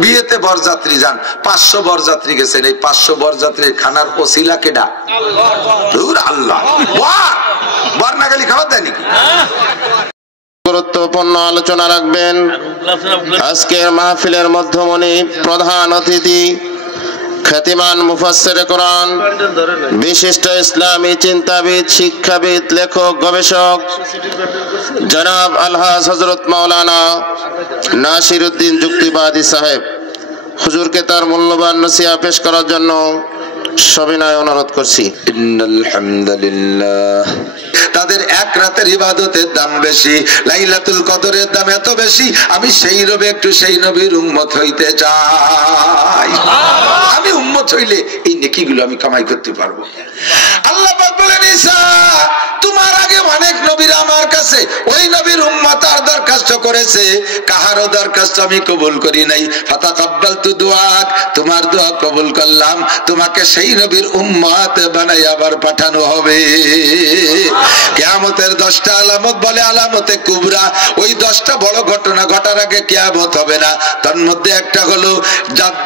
বিয়েতে বরযাত্রী যান, 500 বরযাত্রী গেছেন, এই 500 বরযাত্রীর খানার ওসিলা কেডা? আল্লাহ। বর্ণাগালি খাবার দেয় নাকি? গুরুত্বপূর্ণ আলোচনা রাখবেন আজকের মাহফিলের মধ্যমণি প্রধান অতিথি খ্যাতিমান মুফাসসিরে কোরআন, বিশিষ্ট ইসলামী চিন্তাবিদ, শিক্ষাবিদ, লেখক, গবেষক জনাব আলহাজ হযরত মাওলানা নাসিরউদ্দিন যুক্তিবাদী সাহেব হুজুরকে তার মূল্যবান নসিহত পেশ করার জন্য সবিনয় অনুরোধ করছি। ইন্নাল হামদুলিল্লাহ। তাদের এক রাতের ইবাদতের দাম বেশি, লাইলাতুল কদরের দাম এত বেশি, আমি সেই রবে একটু সেই নবীর উম্মত হইতে চাই। আমি উম্মত হইলে এই নেকিগুলো আমি কামাই করতে পারবো। আল্লাহ পাক বলেন, ঈসা তোমার আগে অনেক নবীরা আমার কাছে ওই নবীর উম্মত আর দরখাস্ত করেছে, কাহারও দরখাস্ত আমি কবুল করি নাই। ফাতাকাব্বালতু দুআক, তোমার দোয়া কবুল করলাম, তোমাকে সেই নবীর উম্মত বানাই আবার পাঠানো হবে। কিয়ামতের 10টা আলামত বলে আলামতে কুবরা, ওই 10টা বড় ঘটনা ঘটার আগে কিয়ামত হবে না। তার মধ্যে একটা হলো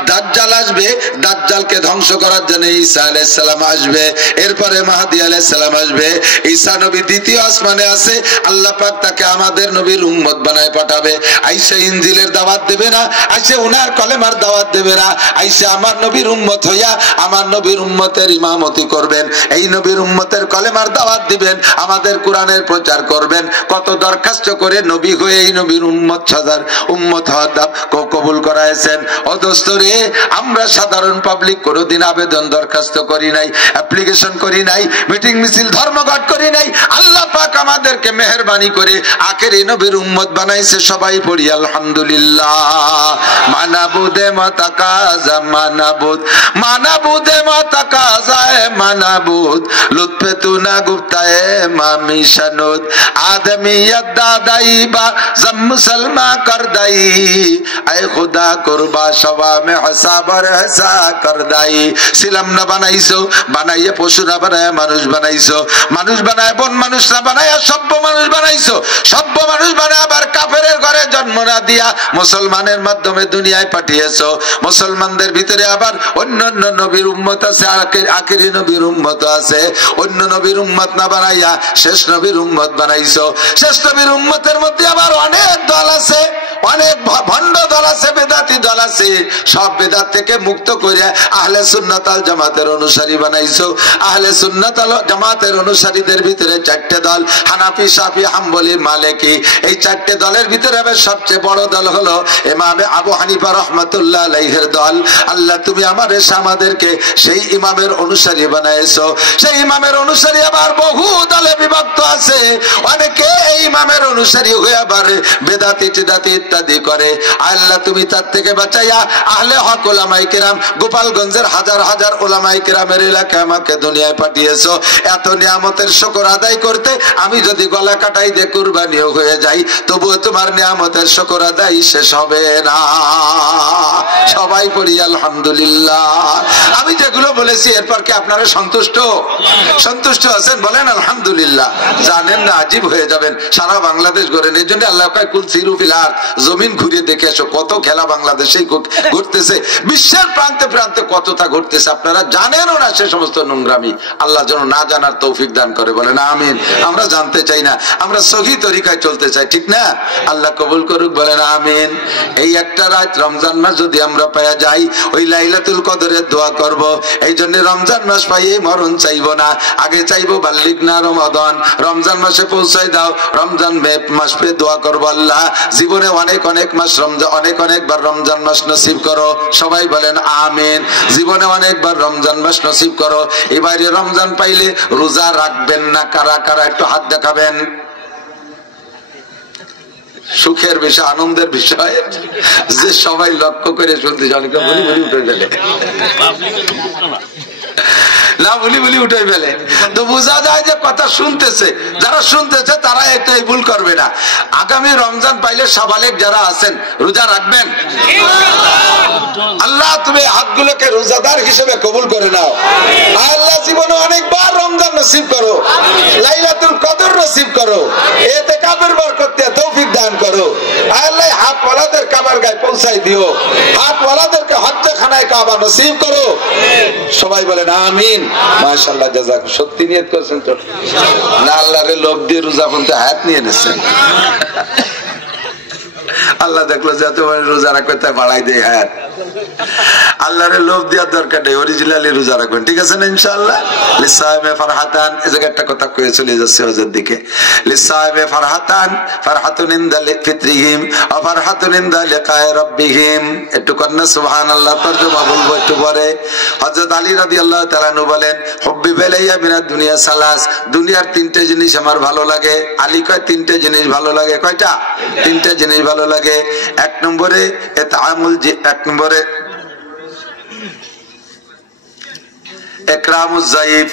দাজ্জাল আসবে, দাজ্জালকে ধ্বংস করার জন্য ঈসা আলাইহিস সালাম আসবে, এরপরে মাহদী আলাইহিস সালাম আসবে। ঈসা নবী দ্বিতীয় আসমানে আছে, আল্লাহ পাক তাকে আমাদের নবীর উম্মত বানায় পাঠাবে। আইসা ইনজিলের দাওয়াত দেবে না, আইসা উনার কলেমার দাওয়াত দেবে না, আইসা আমার নবীর উম্মত হইয়া আমার নবীর উম্মতের ইমামতি করবেন, এই নবীর উম্মতের কলেমার দাওয়াত দিবেন, আমাদের কোরআনের প্রচার করবেন। কত দরখাস্ত করে নবী হয়ে এই নবীর উম্মত সাদার উম্মত হওয়ার দাম কবুল করাইছেন। ও দোস্ত রে, আমরা সাধারণ পাবলিক কোনোদিন আবেদন দরখাস্ত করি নাই, অ্যাপ্লিকেশন করি নাই, মিটিং মিছিল ধর্মঘট করি নাই। আল্লাহ পাক আমাদেরকে মেহেরবানি করে আখেরি নবীর উম্মত বানাইছে। সবাই পড়ি আলহামদুলিল্লাহ। মানাবুদে মাতাকাজা মানাবুদ, মানাবুদে মাতাকাজায় মানাবুদ, লুৎফে তুনা গুপ্তায়ে মামিশানুদ, আদমিয়ত দাদাই বা জম মুসলমা করদাই, আয় খুদা কুরবা সবা মে হিসাবার হিসা করদাই। ছিলাম না বানাইছো, বানাইয়ে পশু না বানায় মানুষ বানাইছো, মানুষ বানায় বন মানুষ না বানায় সভ্য মানুষ বানাইছো, সভ্য মানুষ বানায় আবার কাফেরের ঘরে জন্ম না দিয়া মুসলমানের মাধ্যমে দুনিয়ায় পাঠিয়েছো। মুসলমানদের ভিতরে আবার অন্য অন্য নবীর উম্মত আছে, আখেরি নবীর উম্মত আছে। অন্য নবীর উম্মত না বানাইয়া শেষ নবীর উম্মত বানাইছো। শেষ নবীর উম্মতের মধ্যে আবার অনেক দল আছে, অনেক ভণ্ড দল আছে, বেদাতি দল আছে। সব বেদাত থেকে মুক্ত করে আহলে সুন্নাত আল জামাতের অনুসারী বানাইছো। আহলে সুন্নাত আল জামাতের অনুসারীদের ভিতরে 4টে দল, হানাফি, শাফি, হাম্বলি, মালিকি। এই 4টে দলের ভিতরে সবচেয়ে বড় দল হলো ইমামে আবু হানিফা রাহমাতুল্লাহ আলাইহির দল। আল্লাহ তুমি আমাদেরকে সেই ইমামের অনুসারী বানাইছো। সেই ইমামের অনুসারী আবার বহু দলে বিভক্ত আছে। অনেকে এই ইমামের অনুসারী হয়ে আবার বেদাতি চিদাতি ইত্যাদি করে। আল্লাহ তুমি তার থেকে বাঁচাইয়া আহলে হক উলামায়ে কেরাম, গোপালগঞ্জের হাজার হাজার উলামায়ে কেরামের এলাকায় আমাকে দুনিয়ায় পাঠিয়েছো। এত নিয়ামতের শুকর আদায় করতে আমি যদি গলা কাটাই দিয়ে কুরবানিও হয়ে যাই, তবুও তোমার নিয়ামতের শুকর আদায় শেষ হবে না। সবাই পড়ি আলহামদুলিল্লাহ। আমি যেগুলো বলেছি এরপর কি আপনারা সন্তুষ্ট? সন্তুষ্ট আছেন? বলেন আলহামদুলিল্লাহ। জানেন না, আজীব হয়ে যাবেন। সারা বাংলাদেশ ঘোরেন, এই জন্য আল্লাহ কয় কুল সিরু ফিল আরদ, জমিন ঘুরিয়ে দেখে এসো কত খেলা বাংলাদেশেই ঘটতেছে, বিশ্বের প্রান্তে প্রান্তে কতটা ঘটতেছে। আপনারা জানেনও না সে সমস্ত নোংরামি। আল্লাহ যেন না জানার তৌফিক দান করে, বলেন আমিন। আমরা জানতে চাই না, আমরা সহি তরিকায় চলতে চাই, ঠিক না? আল্লাহ কবুল করুক, বলেন আমিন। এই একটা রাত রমজান মাস যদি আমরা পাওয়া যাই, ওই লাইলাতুল কদরের দোয়া করব। এই জন্য রমজান মাস পাইয়ে মরণ চাইবো না, আগে চাইবো বাল্লিক না রমাদান, রমজান মাসে পৌঁছাই দাও। রমজান মাস পেয়ে দোয়া করবো, আল্লাহ জীবনে অনেক অনেক মাস রমজান, অনেক অনেকবার রমজান মাস নসিব করো। সবাই বলেন আমিন। জীবনে অনেকবার রমজান মাস নসিব করো। এবারে রমজান পাইলে রোজা রাখবেন না কারা কারা? একটু হাত দেখাবেন। সুখের বিষয়, আনন্দের বিষয় যে সবাই লক্ষ্য করে শুনতে জানি, বলি বলি উঠে গেলে না, বলি বলি উঠে ফেলে, তো বোঝা যায় যে কথা শুনতেছে। যারা শুনতেছে তারা একটু এই ভুল করবে না। আগামী রমজান পাইলে সাবালেক যারা আছেন রোজা রাখবেন। আল্লাহ তুমি হাতগুলোকে রোজাদার হিসেবে কবুল করে নাও। আল্লাহ জীবনে অনেকবার রমজান নসিব করো, লাইলাতুল কদর নসিব করো, এতে কাবের বরকত দিয়ে তৌফিক দান করো। আল্লাহ হাত ওয়ালাদের কাবার গায়ে পৌঁছাই দিও, হাত বাবা নসিব করো। সবাই বলেন আমিন। মাশাআল্লাহ, জাযাক। সত্যি নিয়ত করেছেন তো না? আল্লাহরে লোভ দিয়ে রোজা পর্যন্ত হাত নিয়ে নিয়েছেন। আল্লাহ দেখলো যে তোমার রোজা রাখবে তাই বাড়াই দেয় হাত। আল্লাহরে লোভ দেওয়ার দরকার নেই, অরিজিনালি রোজা রাখবেন, ঠিক আছে না ইনশাআল্লাহ। লিসাইমে ফারহাতান, এই জায়গায় একটা কথা কয়ে চলে যাচ্ছে হজের দিকে। লিসাইমে ফারহাতান, ফারহাতুন ইনদা ফিত্রিহিম ওয়া ফারহাতুন ইনদা লিকায়ে রাব্বিহিম। একটু কন্না সুবহানাল্লাহ তরজমা বলবো একটু পরে। হযরত আলী রাদিয়াল্লাহু তাআলা আনহু বলেন, হুব্বি বাইলাইয়া মিনাদ দুনিয়া সালাস, দুনিয়ার তিনটে জিনিস আমার ভালো লাগে। আলী কয় তিনটে জিনিস ভালো লাগে। কয়টা? তিনটে জিনিস ভালো লাগে। এক নম্বরে ইতআমুল, এক নম্বরে ইকরামুজ যায়িফ,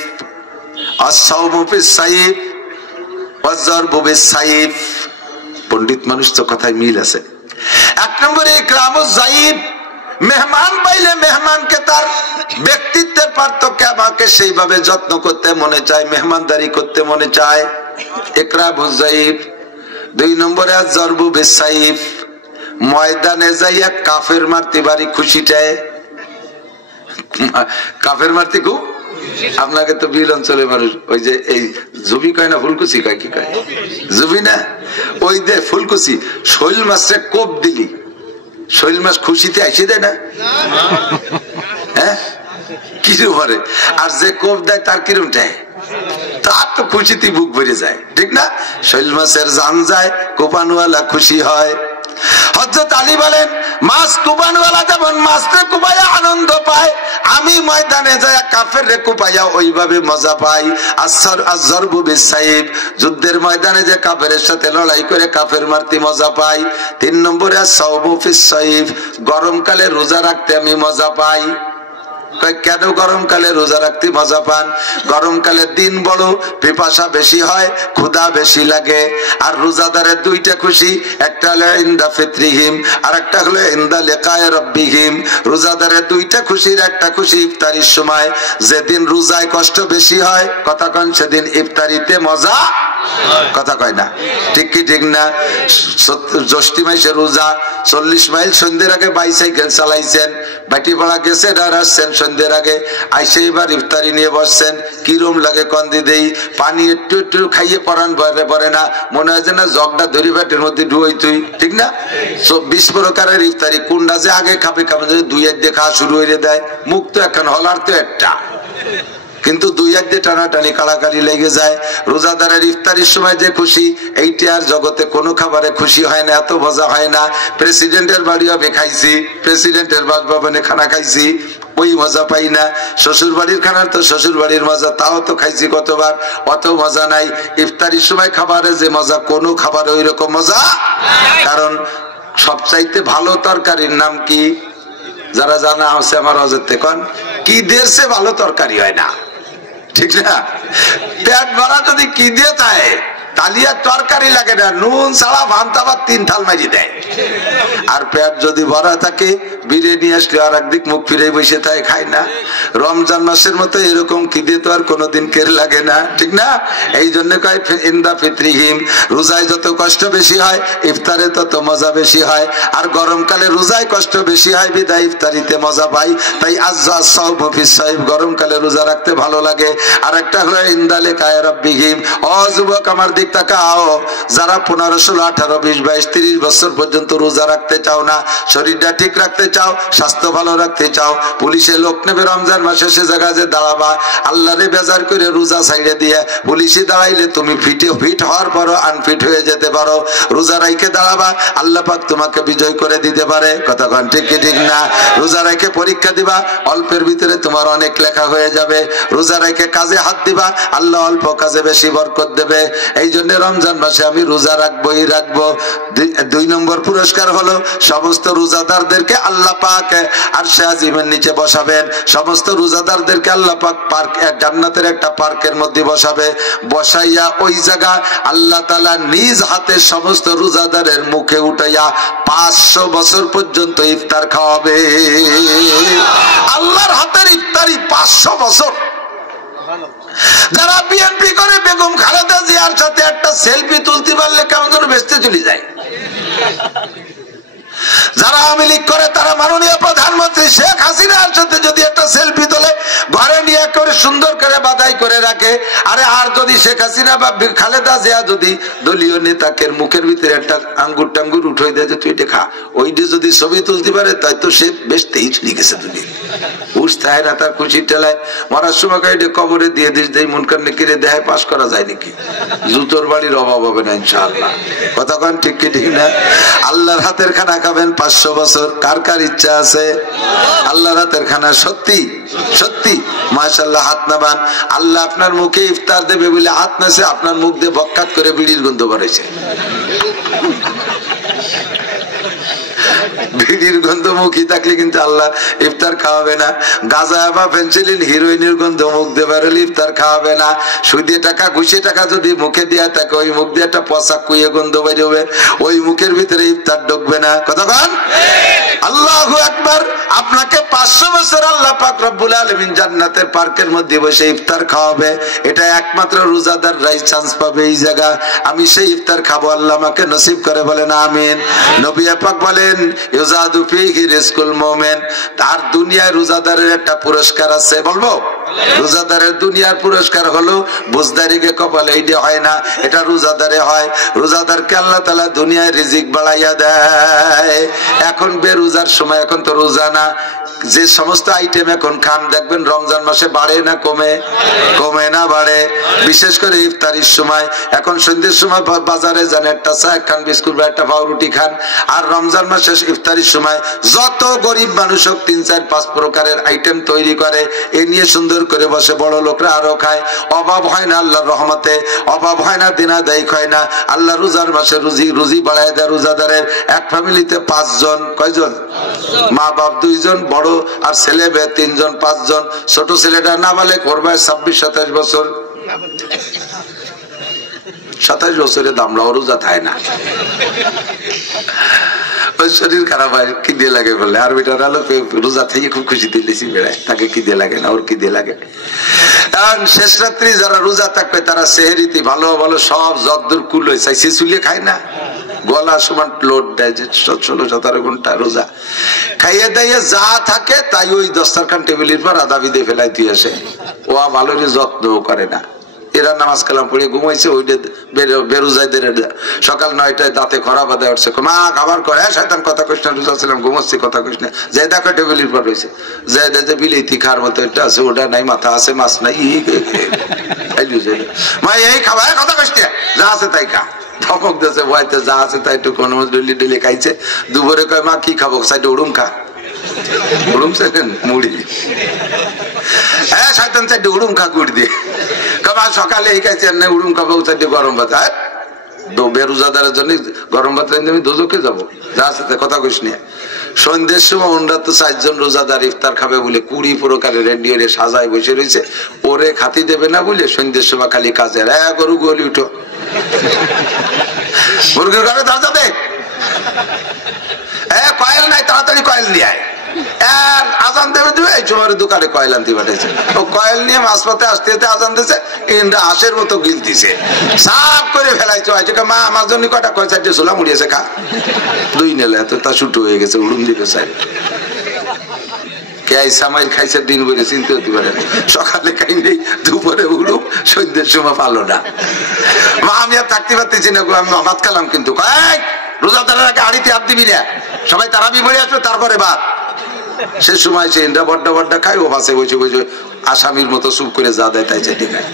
আস-সাওমু ফিস-সাইফ ওয়াজ-যারবু বিস-সাইফ। পণ্ডিত মানুষ তো কথায় মিল আছে। এক নম্বরে ইকরামুজ যায়িফ, মেহমান পাইলে মেহমানকে তার ব্যক্তিত্বের পার্থক্য আমাকে সেইভাবে যত্ন করতে মনে চায়, মেহমানদারি করতে মনে চায়, ইকরামুজ যায়িফ। দুই নম্বরে আজ-যারবু বিস-সাইফ, ময়দানে যাইয়া কাফের মারতে বাড়ি খুশিটায়। কাফের মারতে খুব, আপনাকে তো বিল অঞ্চলের মানুষ ওই যে এই জুবি কয় না ফুলকুচি কয়, কি কয় জুবি না, ওই দে ফুলকুচি। শৈল মাছটা কোপ দিলি, শৈল মাছ খুশিতে আইসে দেয় না? হ্যাঁ, কিরম করে। আর যে কোপ দেয় তার কিরম টায়, তার তো খুশিতে বুক ভরে যায়, ঠিক না? শৈল মাছের জান যায়, কোপানওয়ালা খুশি হয়। হযরত আলী বলেন, মাছ কুবানওয়ালা যেমন মাছকে কুবাইয়া আনন্দ পায়, আমি ময়দানে যায় কাফের রে কুবাইয়া ওইভাবে মজা পাই। আজ-যারবু বিস-সাইফ, যুদ্ধের ময়দানে যে কাফেরের সাথে লড়াই করে কাফের মারতে মজা পাই। তিন নম্বরে আস-সাওমু ফিস-সাইফ, গরমকালে রোজা রাখতে আমি মজা পাই। কেন গরমকালে রোজা রাখতে মজা পান? গরমকালে দিন বড়, পিপাসা বেশি হয়, ক্ষুধা বেশি লাগে। আর রোজাদারের দুইটা খুশি, একটা হলো ইনদা ফিত্রিহিম আর একটা হলো ইনদা লিকায়ে রাব্বিহিম। রোজাদারের দুইটা খুশির একটা খুশি ইফতারির সময়। যেদিন রোজায় কষ্ট বেশি হয়, কথা কন, সেদিন ইফতারিতে মজা, কথা কয় না, ঠিক কি ঠিক না? জ্যৈষ্ঠী মাসে রোজা, 40 মাইল সন্ধ্যের আগে বাইসাইকেল চালাইছেন, বাটিপাড়া গেছেন আর আসছেন সন্ধ্যের আগে, আইসে এবার ইফতারি নিয়ে বসছেন। কিরম লাগে কন্দি দেই, পানি একটু একটু খাইয়ে পরান ভরে পড়ে না, মনে হয় যে না জগটা ধরি বাটির মধ্যে ডুবই তুই, ঠিক না? 20 প্রকারের ইফতারি, কোনটা যে আগে খাবে খাবে, দুই এক দিয়ে খাওয়া শুরু হয়ে দেয়। মুখ তো এখন হলার তো একটা, কিন্তু দুই এক দিয়ে টানাটানি কাড়াকাড়ি লেগে যায়। রোজাদারের ইফতারির সময় যে খুশি, এইটা আর জগতে কোনো খাবারে খুশি হয় না, এত মজা হয় না। প্রেসিডেন্টের বাড়িও আমি খাইছি, প্রেসিডেন্টের বাসভবনে খানা খাইছি, ওই মজা পাই না। শ্বশুর বাড়ির খানার তো শ্বশুর বাড়ির মজা, তাও তো খাইছি কতবার, অত মজা নাই। ইফতারির সময় খাবারে যে মজা, কোনো খাবারে ওই রকম মজা। কারণ সবচাইতে ভালো তরকারির নাম কি? যারা জানা আছে আমার হজরতে কোন, কি দেশে ভালো তরকারি হয় না, ঠিক না? পেট ভরা যদি কি দিয়ে থাকে, তালিয়া তরকারি লাগে না, নুন ছাড়া ভান্তা ভাত 3 থাল মাজি দেয়। আর পেট যদি ভরা থাকে, বিরিয়ানি আসলে আর একদিক মুখ ফিরে বসে থাকে, খায় না। রমজান মাসের মতো এরকম খিদে তো আর কোনোদিন কের লাগে না, ঠিক না? এই জন্য কয় ইনদা ফিত্রিহিম, রোজায় যত কষ্ট বেশি হয়, ইফতারে তত মজা বেশি হয়। আর গরমকালে রোজায় কষ্ট বেশি হয়, বিদায় ইফতারিতে মজা পাই। তাই আজ-যারবু ফিস-সাইফ, গরমকালে রোজা রাখতে ভালো লাগে। আর একটা হলো ইনদা লিকায়ে রাব্বিহিম। ও যুবক আমার দিক তাকাও, যারা 15, 16, 18, 20, 22, 30 বছর পর্যন্ত রোজা রাখতে চাও না, শরীরটা ঠিক রাখতে চাও, স্বাস্থ্য ভালো রাখতে চাও, পুলিশে লোক নেবে রমজান মাসে, সে জায়গায় যে দাঁড়াবা, আল্লাহরে বেজার করে রোজা ছাইড়ে দিয়ে পুলিশে দাঁড়াইলে তুমি ফিট হওয়ার পরও আনফিট হয়ে যেতে পারো। রোজা রাইকে দাঁড়াবা, আল্লাহ পাক তোমাকে বিজয় করে দিতে পারে, কথা কন ঠিক কি ঠিক না? রোজা রাইকে পরীক্ষা দিবা, অল্পের ভিতরে তোমার অনেক লেখা হয়ে যাবে। রোজা রাইকে কাজে হাত দিবা, আল্লাহ অল্প কাজে বেশি বরকত দেবে। এই জন্য রমজান মাসে আমি রোজা রাখবোই রাখবো। 2 নম্বর পুরস্কার হলো, সমস্ত রোজাদারদেরকে আল্লাহ পাক আরশে আজিমের নিচে বসাবেন। সমস্ত রোজাদারদেরকে আল্লাহ পাক পার্ক, জান্নাতের একটা পার্কের মধ্যে বসাবে। বসাইয়া ওই জায়গা আল্লাহ তাআলা নিজ হাতে সমস্ত রোজাদারের মুখে উঠাইয়া 500 বছর পর্যন্ত ইফতার খাওয়াবে। আল্লাহর হাতের ইফতারি 500 বছর। যারা বিএনপি করে বেগম খালেদা জিয়ার সাথে একটা সেলফি তুলতে পারলে কেমন যেন বেঁচতে চলে যায়। যারা আওয়ামী লীগ করে তারা মাননীয় প্রধানমন্ত্রী শেখ হাসিনার সাথে রাখে। আরে আর যদি শেখ হাসিনা বা খালেদা জিয়া যদি দলীয় নেতাকে মুখের ভিতরে একটা আঙ্গুর টাঙ্গুর উঠে দেয়, তুই এটা খা, ওইটা যদি ছবি তুলতে পারে তাই তো সে বেশ তেইশ লিখেছে। তুমি উঠতে না তার খুশি টেলায় মরার সময় কবরে দিয়ে দিস, দেয় মুনকার নেকিরে দেয় পাশ করা যায় নাকি? জুতোর বাড়ির অভাব হবে না ইনশাআল্লাহ। কথা কন ঠিক কি ঠিক না? আল্লাহর হাতের খানা খাবেন 500 বছর, কার কার ইচ্ছা আছে? আল্লাহর হাতের খানা সত্যি সত্যি মাশাআল্লাহ। হাত নাবান, আল্লাহ আপনার মুখে ইফতার দেবে বলে হাত নাছে, আপনার মুখ দিয়ে বক্কাত করে বিড়ির গন্ধ বাড়াইছে। বিড়ির গন্ধ মুখী থাকলে কিন্তু আল্লাহ ইফতার খাওয়াবে না। গাঁজা বা পেন্সিলিন হিরোইনের গন্ধ মুখ দিয়ে বেরোলে ইফতার খাওয়াবে না। সুদে টাকা ঘুষে টাকা যদি মুখে দেওয়া থাকে, ওই মুখ দিয়ে একটা পচা কুইয়ে গন্ধ বেরোবে, ওই মুখের ভিতরে ইফতার ঢুকবে না। কতক্ষণ? আল্লাহু আকবার। আপনাকে 500 বছর আল্লাহ পাক রব্বুল আলামিন জান্নাতের পার্কের মধ্যে বসে ইফতার খাওয়াবে। এটা একমাত্র রোজাদাররাই চান্স পাবে এই জায়গা। আমি সেই ইফতার খাবো, আল্লাহ আমাকে নসিব করে বলেন আমিন। নবী পাক বলেন ইউজাদু ফিহি রিজকুল মুমিন। তার দুনিয়ায় রোজাদারের একটা পুরস্কার আছে, বলবো? রোজাদারের দুনিয়ার পুরস্কার হলো বুজদারিকে কপালে, এইটা হয় না, এটা রোজাদারে হয়। রোজাদারকে আল্লাহ তাআলা দুনিয়ায় রিজিক বাড়াইয়া দেয়। এখন বেরোজার সময়, এখন তো রোজা না, যে সমস্ত আইটেম এখন খান দেখবেন রমজান মাসে বাড়ে না কমে? কমে না বাড়ে? বিশেষ করে ইফতারির সময়। এখন সন্ধ্যের সময় বাজারে যান, একটা চা খান, বিস্কুট বা একটা পাউরুটি খান। আর রমজান মাসে ইফতারির সময় যত গরিব মানুষ হোক 3-4-5 প্রকারের আইটেম তৈরি করে, এ নিয়ে সুন্দর করে বসে, বড় লোকরা আরো খায়। অভাব হয় না আল্লাহর রহমতে, অভাব হয় না, দিনাদায়িক হয় না। আল্লাহ রোজার মাসে রুজি বাড়ায় দেয় রোজাদারের। এক ফ্যামিলিতে 5 জন, কয়জন? মা বাপ 2 জন, বড় আর ছেলে 3 জন, 5 জন। ছোট ছেলেটা না বলে করবে 26-27 বছর। 27 বছরে দামড়াও রোজা থাকে না, শরীর খারাপ হয়, কি দিয়ে লাগে বলে। আর বেটার আলো রোজা থেকে খুব খুশি দিলেছি বেড়ায়, তাকে কি দিয়ে লাগে না, ওর কি দিয়ে লাগে। কারণ শেষ রাত্রি যারা রোজা থাকবে তারা সেহেরিতে ভালো ভালো সব যদ্দুর কুল হয়ে চাইছে চুলিয়ে খায় না, গলা সমান লোড দেয়, যে 16-17 ঘন্টা রোজা খাইয়ে দাইয়ে যা থাকে তাই ওই দস্তারখান টেবিলের পর আদা বিদে ফেলাই দিয়ে আসে। ও ভালো যত্ন করে না। এরা নামাজ কালাম পড়ে ঘুমাইছে, ওইটা বেরোজাইদের সকাল 9টায় দাঁতে খরা বাঁধা উঠছে, মা খাবার করে, শয়তান কথা কইস না, রোজা ছিলাম ঘুমাচ্ছি, কথা কইস না। যাই দেখো টেবিলের পর রয়েছে, যাই দেখে বিলেতি খার মতো এটা আছে, ওটা নাই, মাথা আছে, মাছ নাই, মা এই খাবার কথা কইস না, যা আছে তাই খা। ধমক দিয়েছে, ভয়তে যা আছে তাই একটু কোনো ডেলি ডেলি খাইছে। দুপুরে কয় মা কি খাবো, সাইডে উড়ুম খা, উড়ুম চাইছেন মুড়ি, হ্যাঁ শয়তান চাইডে উড়ুম খা গুড় দিয়ে। সকালে এই খাইছে উড়ুম খাবো, চাইডে গরম ভাত। হ্যাঁ বেরোজাদারের জন্য গরম ভাত আমি দোজকে যাবো, যা আছে কথা কইস না। সন্ধ্যের সময় ওনরা তো 4 জন রোজাদার ইফতার খাবে বলে 20 প্রকারের রেডিও রে সাজায় বসে রয়েছে, ওরে খাতি দেবে না বলে সন্ধ্যের সময় খালি কাজে গরু গলি উঠো, মুরগির ঘরে দরজা দে, কয়েল নাই, তাড়াতাড়ি কয়েল নিয়ে আয়। আজান দেবে দেবে, এই সময় দোকানে কয়েল আনতে পাঠাইছে। ও কয়েল নিয়ে মাঝপথে আসতে আজান দিছে, ইন্দ্রা হাঁসের মতো গিল দিছে, সাফ করে ফেলাইছে। মা আমার জন্য কয়টা কয় 4টে ছোলা মুড়িয়েছে, খা। 2 নেলে এত তা ছুটো হয়ে গেছে, উড়ুম দিবে সাইড। খাইছে দিন করে চিনতে হতে পারে, সকালে খাই নেই, দুপুরে উড়ুম, সন্ধ্যের সময় পালো না। মা আমি আর থাকতে পারতেছি না, আমি ভাত খেলাম কিন্তু। রোজাদারের আগে হাড়িতে হাত দিবি না, সবাই তারাবি পড়ে আসবে, তারপরে ভাত। সে সময় সে ইন্দ্রা বড্ডা বড্ডা খায়, ও বাসে বসে বসে আসামির মতো চুপ করে যা দেয় তাই চাইতে খায়।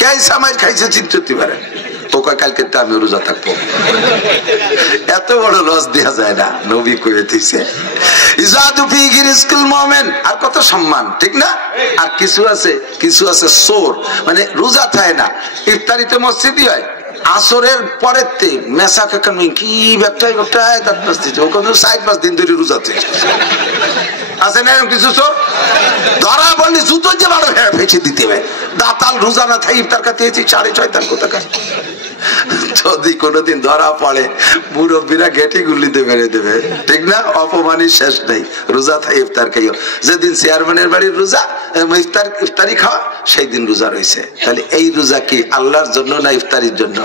কে সামাই খাইছে চিনতে হতে পারে, ও কয় কালকে তো আমি রোজা থাকবো। এত বড় লস দেওয়া যায় না, নবী করে দিছে। আর কত সম্মান, ঠিক না? আর কিছু আছে চোর, মানে রোজা থাকে না, ইফতারিতে মসজিদই হয়, আসরের পরের মেসা কি ব্যবসায় 4-5 দিন ধরে রোজা আছে না এরকম কিছু চোর? ধরা বললি জুতো যে ভালো ফেঁচে দিতে হবে। দাতাল রোজা না থাই ইফতার খাতে 6.5 কোথাকার। যদি কোনোদিন ধরা পড়ে মুরব্বীরা ঘেটি গুলিতে মেরে দেবে, ঠিক না? অপমানের শেষ নেই। রোজা থাই ইফতার খাইও। যেদিন চেয়ারম্যানের বাড়ির রোজা ইফতারি খাওয়া, সেই দিন রোজা রয়েছে। তাহলে এই রোজা কি আল্লাহর জন্য না ইফতারির জন্য?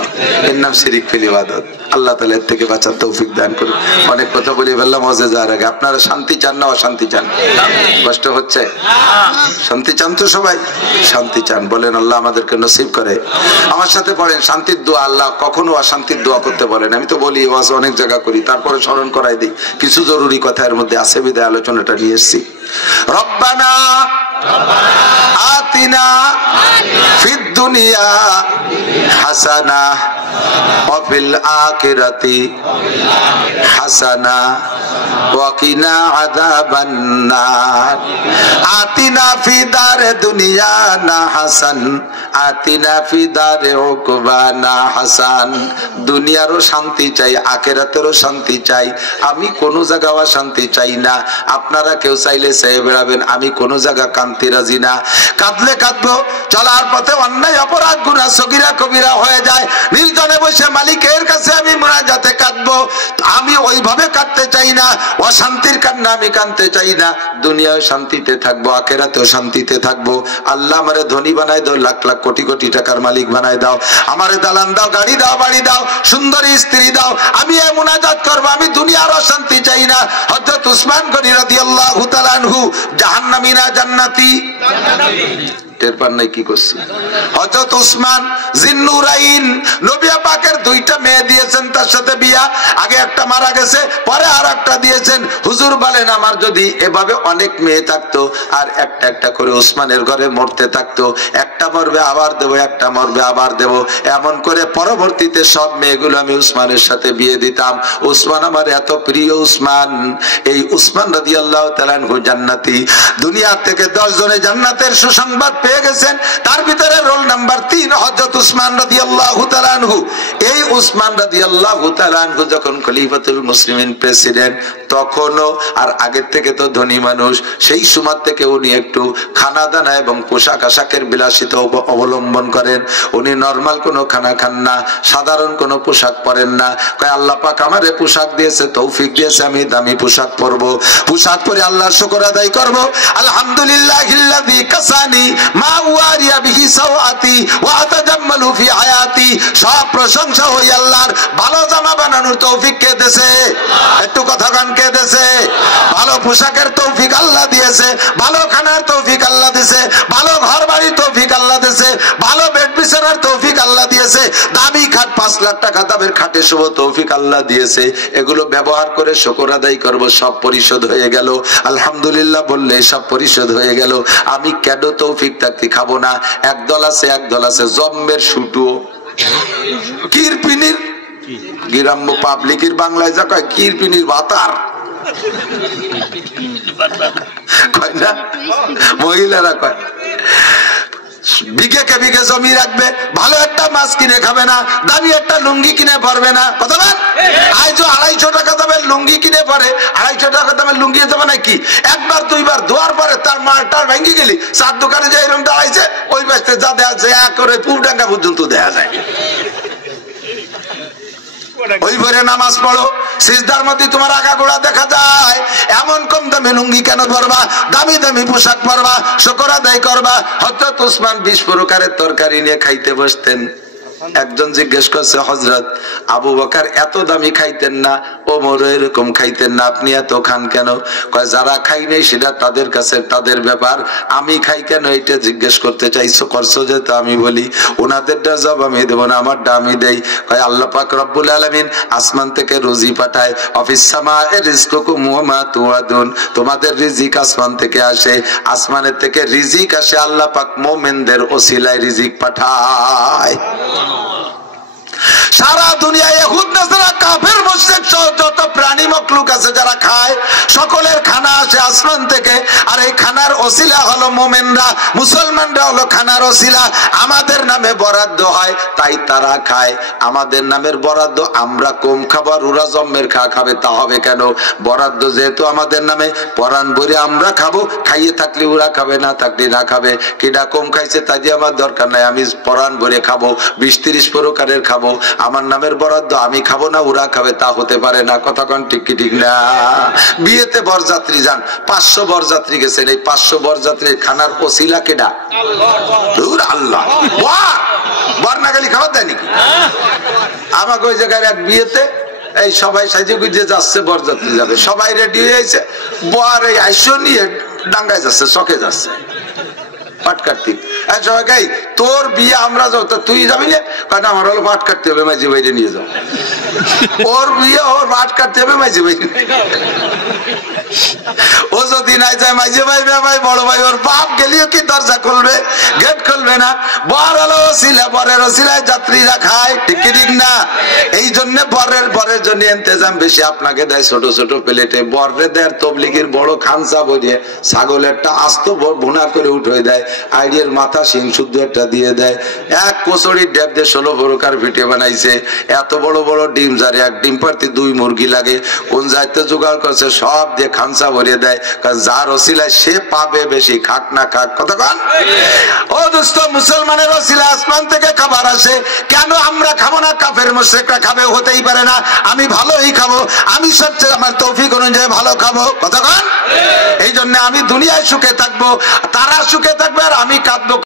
এর নাম শিরিক ফিল ইবাদত। আল্লাহ তাআলা এর থেকে বাঁচার তৌফিক দান করুন। অনেক কথা বলে ফেললাম হজে যাওয়ার আগে। আপনারা শান্তি চান না অশান্তি চান? কষ্ট হচ্ছে? শান্তি চান তো সবাই? শান্তি চান, বলেন আল্লাহ আমাদেরকে নসিব করে। আমার সাথে পড়েন শান্তির দোয়া। আল্লাহ কখনো অশান্তির দোয়া করতে বলেন। আমি তো বলি ওয়াজ অনেক জায়গা করি, তারপরে স্মরণ করাই দিই, কিছু জরুরি কথা এর মধ্যে আছে বিদায় আলোচনাটা নিয়ে এসেছি। রব্বানা আতিনা ফিদ দুনিয়া হাসানা ওয়া ফিল আখিরাতি হাসানা ওয়া কিনা আযাবান নার। আতিনা ফি দারে দুনিয়া না হাসান, আতিনা ফি দারে উকবানা হাসান। দুনিয়ারও শান্তি চাই, আখিরাতেরও শান্তি চাই। আমি কোন জায়গায় শান্তি চাই না। আপনারা কেউ চাইলে চেয়ে বেড়াবেন, আমি কোন জায়গা কান্তি রাজি না। কাঁদলে কাঁদবো, চলার পথে অন্যায় অপরাধ গুনাহ সগীরা কবিরা হয়ে যায়, নির্জনে বসে মালিকের কাছে আমি মুনাজাতে কাঁদবো। আমি ওইভাবে কাঁদতে চাই না, অশান্তির কান্না আমি কাঁদতে চাই না। দুনিয়ায় শান্তিতে থাকবো, আখিরাতেও শান্তিতে থাকবো। আল্লাহ আমারে ধনী বানাই দাও, লাখ লাখ কোটি কোটি টাকার মালিক বানাই দাও। আমারে দালান দাও, গাড়ি দাও, বাড়ি দাও, সুন্দরী স্ত্রী দাও। আমি এই মুনাজাত করবো, আমি দুনিয়ার অশান্তি চাই না। হযরত উসমান গনি রাদিয়াল্লাহু তাআলা আনহু জাহান্নামী না জান্নাতি? টের পান নাই কি করছি? হযরত উসমান জিন্নুরাইন, নবী পাকের দুইটা মেয়ে দিয়েছেন, তার সাথে বিয়া। আগে একটা মারা গেছে, পরে আর একটা দিয়েছেন। হুজুর বলেন আমার যদি এভাবে অনেক মেয়ে থাকতো আর একটা একটা করে উসমানের ঘরে মরতে থাকতো, একটা মরবে আবার দেবো, একটা মরবে আবার দেব, এমন করে পরবর্তীতে সব মেয়েগুলো আমি উসমানের সাথে বিয়ে দিতাম। উসমান আমার এত প্রিয়। উসমান, এই উসমান রাদিয়াল্লাহু তাআলা আনহু জান্নাতি। দুনিয়া থেকে 10 জনে জান্নাতের সুসংবাদ পেয়ে গেছেন, তার ভিতরে রোল নাম্বার 3 হযরত উসমান রাদিয়াল্লাহু তাআলা আনহু। এই উসমান রাদিয়াল্লাহু তাআলা আনহু যখন খলিফাতুল মুসলিমিন প্রেসিডেন্ট, তখনও আর আগের থেকে তো ধনী মানুষ, সেই সময় থেকে উনি একটু খানা দানা এবং পোশাক আশাকের বিলাসিতা অবলম্বন করেন। উনি নরমাল কোনো খানা খান না, সাধারণ কোনো পোশাক পরেন না। কয় আল্লাহ পাক আমারে পোশাক দিয়েছে, তৌফিক দিয়েছে, আমি দামি পোশাক পরবো। পোশাক পরে আল্লাহর শুকর আদায় করব। আলহামদুলিল্লাহিল্লাযী কাসানি মা ওয়ারিয়া বিহি সাওয়াতি ওয়া আতাজাম্মালু ফি হায়াতি। সব প্রশংসা হই আল্লাহর। ভালো জামা বানানোর তৌফিক কে দেছে? একটু কথা গান কে দেছে? ভালো পোশাকের তৌফিক আল্লাহ দিয়েছে, ভালো খানার তৌফিক আল্লাহ দিয়েছে, ভালো ঘর বাড়ির তৌফিক আল্লাহ দিয়েছে, ভালো বেড বিছানার তৌফিক আল্লাহ দিয়েছে, দামি খাট 5 লাখ টাকা দামের খাটে শুভ তৌফিক আল্লাহ দিয়েছে। এগুলো ব্যবহার করে শুকর আদায় করব, সব পরিশোধ হয়ে গেল। আলহামদুলিল্লাহ বললে সব পরিশোধ হয়ে গেল। আমি কেন তৌফিক থাকতে খাবো না? একদল আছে জম্মের শুটু, কিরপিনির গ্রাম্য পাবলিকের বাংলায় যা কয় কিরপিনির ভাতার কয় না, মহিলারা কয়। বিঘে কে বিঘে জমি রাখবে, ভালো একটা মাছ কিনে খাবে না, দামি একটা লুঙ্গি কিনে পরবে না। কথা বল, আজ 250 টাকা দামের লুঙ্গি কিনে পরে, 250 টাকা দামের লুঙ্গি দেবে নাকি? একবার দুইবার ধোয়ার পরে তার মালটার ভেঙে গেলি, 4 দোকানে যে এরকম দাঁড়াইছে, ওই ব্যস্তে যা দেওয়া যায় এক করে পুরডাঙ্গা পর্যন্ত দেওয়া যায়। ওই ভরে নামাজ পড়ো, সিজদার মধ্যে তোমার আগা গোড়া দেখা যায়। এমন কম দামি লুঙ্গি কেন পরবা? দামি দামি পোশাক পরবা, শুকর আদায় করবা। হযরত উসমান 20 প্রকারের তরকারি নিয়ে খাইতে বসতেন। একজন জিজ্ঞেস করছে, হযরত আবু বকর এত দামি খাইতেন না, ওমর এরকম খাইতেন না, আপনি এত খান কেন? কয় যারা খাই নাই সেটা তাদের কাছে তাদের ব্যাপার, আমি খাই কেন এটা জিজ্ঞেস করতে চাইছো করছো যে? তো আমি বলি ওনাদেরটা জবাব আমি দেবো না, আমারটা আমি দেই। কয় আল্লাহ পাক রব্বুল আলামিন আসমান থেকে রুজি পাঠায়। অফিস সামায়ে রিজকুকুম ওয়া মা তুআদুন, তোমাদের রিজিক আসমান থেকে আসে, আসমানের থেকে রিজিক আসে। আল্লাহ পাক মুমিনদের ওসিলায় রিজিক পাঠায়। সারা দুনিয়ায় ইহুদ নাসারা কাফের মুশরিক সহ যত প্রাণী মখলুক আছে যারা খায়, সকলের খানা আসে আসমান থেকে। আর এই খানার ওসিলা হলো মুমিনরা, মুসলমানরা হলো খানার ওসিলা। আমাদের নামে বরাদ্দ হয় তাই তারা খায়, আমাদের নামের বরাদ্দ আমরা কম খাবো আর ওরা জম্মের খাবে, তা হবে কেন? বরাদ্দ যেহেতু আমাদের নামে, পরাণ ভরে আমরা খাবো, খাইয়ে থাকলে ওরা খাবে, না থাকলে না খাবে। কিনা কম খাইছে তাই দিয়ে আমার দরকার নাই, আমি পরাণ ভরে খাবো, 20-30 প্রকারের খাবো, আমার নামের বরাদ্দ আমি খাবো না ওরা খাবে, তা হতে পারে না। কথা কোন ঠিক কি ঠিক না? বিয়েতে বরযাত্রী যান, 500 বরযাত্রী গেছেন, এই 500 বরযাত্রীর খানার ওসিলা কেডা? আল্লাহ। বর না গেলে খাবার দেয় নাকি? আমাকে ওই জায়গায় এক বিয়েতে এই সবাই সাজে গুজে যাচ্ছে, বরযাত্রী যাবে, সবাই রেডি হয়ে যাচ্ছে, বর এই আইসো নিয়ে ডাঙ্গায় যাচ্ছে, চকে যাচ্ছে পাট কাটতে। সবাই তোর বিয়ে আমরা যাও, তুই যাবি না? আমার হলো পাট কাটতে হবে, মাঝি বাইরে নিয়ে যাও। ওর বিয়ে, ওর পাট কাটতে হবে, মাঝি বাইরে। ও যদি নাই যায় মাঝে ভাই ভাই বড় ভাই ওর বাপ গেলেও কি দরজা খুলবে, গেট খুলবে না। বর হলো ওসিলা, বরের ওসিলায় যাত্রীরা খায়, ঠিক ঠিক না? এই জন্য বরের জন্য ইন্তজাম বেশি আপনাকে দেয় ছোট ছোট প্লেটে, বরে দেয় তবলিগের বড় খানসা বইয়ে ছাগলেরটা আস্ত ভুনা করে উঠে দেয়, আইডিয়ার মাথা সিং শুদ্ধ একটা দিয়ে দেয়, এক কচুরির ড্যাব দিয়ে 16 প্রকার ভিডিও বানাইছে, এত বড় বড় ডিম, যার এক ডিম পারতে 2 মুরগি লাগে, কোন যাইতে জোগাড় করছে সব দিয়ে খানসা ভরিয়ে দেয়, কারণ যার ওসিলায় সে পাবে বেশি, খাক না খাক। কতক্ষণ ও দোস্ত, মুসলমানের ওসিলায় আসমান থেকে খাবার আসে, কেন আমরা খাবো না? কাফের মুশরিকরা খাবে, হতেই পারে না। আমি ভালোই খাবো, আমি সবচেয়ে আমার তৌফিক অনুযায়ী ভালো খাবো। কতক্ষণ এই জন্য আমি দুনিয়ায় সুখে থাকবো, তারা সুখে থাকবে